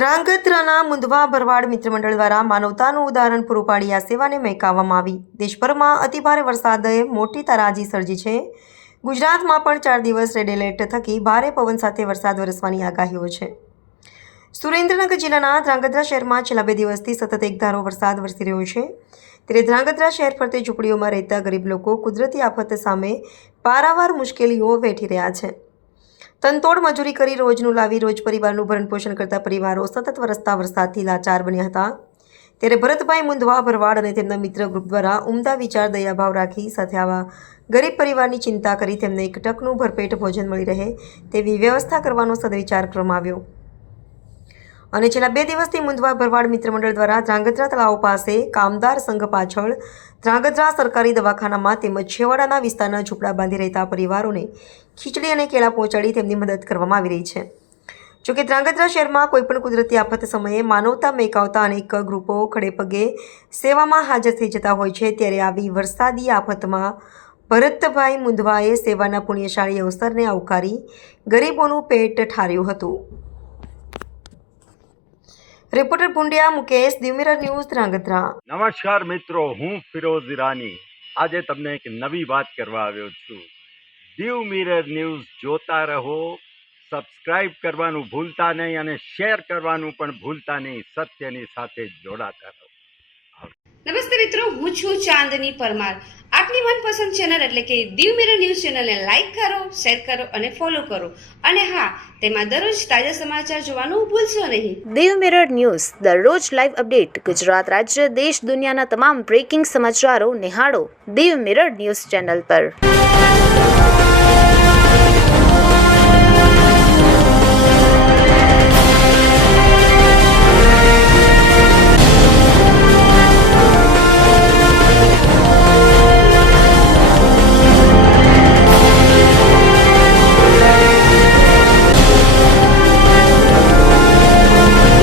ધ્રાંગધ્રાના મુંદવા ભરવાડ મિત્ર મંડળ દ્વારા માનવતાનું ઉદાહરણ પૂરું પાડી આ સેવાને મહેકાવવામાં આવી। દેશભરમાં અતિભારે વરસાદે મોટી તારાજી સર્જી છે। ગુજરાતમાં પણ 4 દિવસ રેડ એલર્ટ થકી ભારે પવન સાથે વરસાદ વરસવાની આગાહીઓ છે। સુરેન્દ્રનગર જિલ્લાના ધ્રાંગધ્રા શહેરમાં છેલ્લા 2 દિવસથી સતત એકધારો વરસાદ વરસી રહ્યો છે। ત્યારે ધ્રાંગધ્રા શહેર ફરતે ઝૂંપડીઓમાં રહેતા ગરીબ લોકો કુદરતી આફત સામે પારાવાર મુશ્કેલીઓ વેઠી રહ્યા છે। તનતોડ મજૂરી કરી રોજનું લાવી રોજ પરિવારનું ભરણપોષણ કરતા પરિવારો સતત વરસતા વરસાદથી લાચાર બન્યા હતા। ત્યારે ભરતભાઈ મુંદવા ભરવાડ અને તેમના મિત્ર ગ્રુપ દ્વારા ઉમદા વિચાર દયાભાવ રાખી સાથે આવા ગરીબ પરિવારની ચિંતા કરી તેમને એક ટકનું ભરપેટ ભોજન મળી રહે તેવી વ્યવસ્થા કરવાનો સદવિચાર કરવામાં આવ્યો અને છેલ્લા 2 દિવસથી મુંદવા ભરવાડ મિત્ર મંડળ દ્વારા ધ્રાંગધ્રા તળાવ પાસે કામદાર સંઘ પાછળ ધ્રાંગધ્રા સરકારી દવાખાનામાં તેમજ છેવાડાના વિસ્તારના ઝૂંપડા બાંધી રહેતા પરિવારોને ખીચડી અને કેળા પહોંચાડી તેમની મદદ કરવામાં આવી રહી છે। જોકે ધ્રાંગધ્રા શહેરમાં કોઈપણ કુદરતી આફત સમયે માનવતા મહેકાવતા અનેક ગ્રુપો ખડેપગે સેવામાં હાજર થઈ જતા હોય છે। ત્યારે આવી વરસાદી આફતમાં ભરતભાઈ મુંદવાએ સેવાના પુણ્યશાળી અવસરને આવકારી ગરીબોનું પેટ ઠાર્યું હતું। Reporter Pundiya Mukesh Diu mirror news Dhrangadhra. નમસ્કાર મિત્રો, હું ફિરોઝ ઈરાની આજે તમને એક નવી વાત કરવા આવ્યો છું। દીવ મિરર ન્યૂઝ જોતા રહો, સબસ્ક્રાઇબ કરવાનું ભૂલતા નહીં અને શેર કરવાનું પણ ભૂલતા નહીં। સત્યની સાથે જોડાતા રહો। નમસ્તે મિત્રો, હું છું ચાંદની પરમાર। આપની મનપસંદ ચેનલ એટલે કે દીવ મિરર ન્યૂઝ ચેનલને લાઈક કરો, શેર કરો અને ફોલો કરો અને હા, તેમાં દરરોજ તાજા સમાચાર જોવાનું ભૂલશો નહીં। દીવ મિરર ન્યૂઝ દરરોજ લાઈવ અપડેટ ગુજરાત રાજ્ય દેશ દુનિયાના તમામ બ્રેકિંગ સમાચારો નિહાળો દીવ મિરર ન્યૂઝ ચેનલ પર।